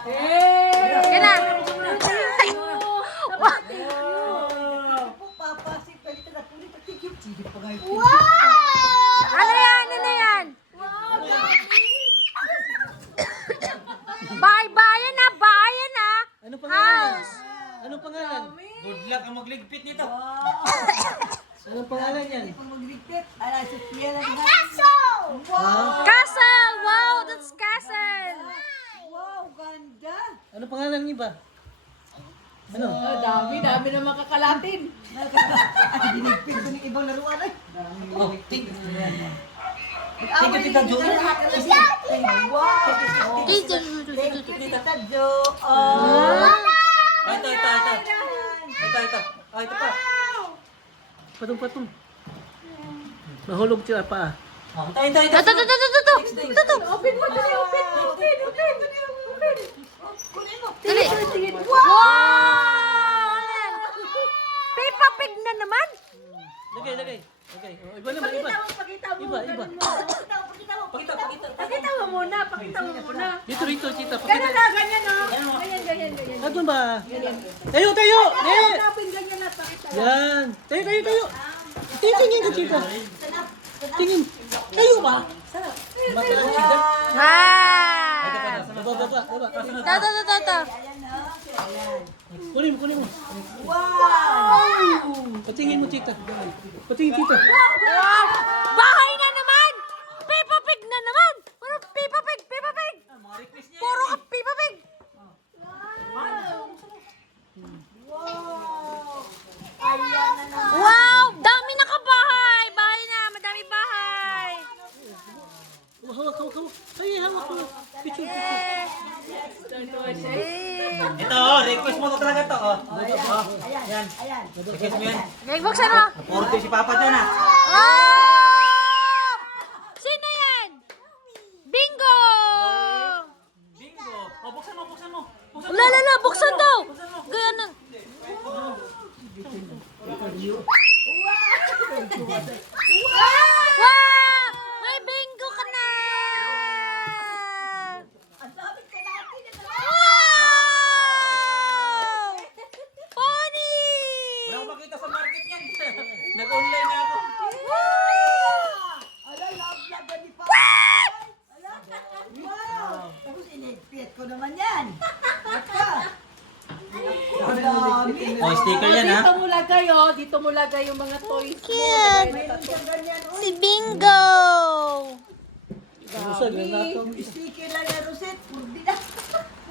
Yan na. Ano yan? Ano yan? Bayan na, bayan na. Ano pangalan? House. Ano pangalan? Good luck ang magligpit nito. Ano pangalan yan? Castle. Wow, that's castle. Ano pangalan niyo ba? Ano? Dami na makakalatin. Dinigpit ko ng ibang laruan ay. Oh, Thank you, Tita Jo. Wow! Dito. Tita Jo! Ito. Oh, ito pa. Patong. Mahulog siya pa. Oh, ito. Ito. Open mo, dali, open. Kunin mo! Dali. Wow! Ayan. Peppa Pig na naman. Lagay. Okay. Oh, iba naman, iba. Pakita mo. Iba. Pakita mo muna. Dito, tita. Ganyan Pakita. na, ganyan o. Ganyan. Ano ba? Tayo! Eh! Tapin ganyan na, pakita. Yan. Tayo. Tingin ka, tita. Tingin. Tayo ba? Ah. Baba. Ito. Kunin mo. Wow! Patingin mo, tita. Patingin, tita. Wow! Bahay na naman! Peppa Pig na naman! Puro Peppa Pig! Puro ka Peppa Pig! Wow! Dami na kabahay! Bahay na! Madami bahay! Hawak. Ay, hawak mo. Picture. Eh. Ito, request mo to talaga to. Yan. Request mo yan. Okay, buksan mo! Porto si Papa dyan ah. Oh! Sino yan? Bingo! Bingo. Oh, buksan mo. Lala, buksan daw! Ganun. Wow! May bingo ka na! Wow! Pony! Wala akong makita sa market yan. Nag-online na ako. Wow! Tapos inigpit ko naman yan. Ang dami. Oh, sticker yan ha. Dito mo lagay yung mga toys. Cute! Meron siyang ganyan. Si Bingo! Busag na nato. Sticker lang na Rosette. Purdi na.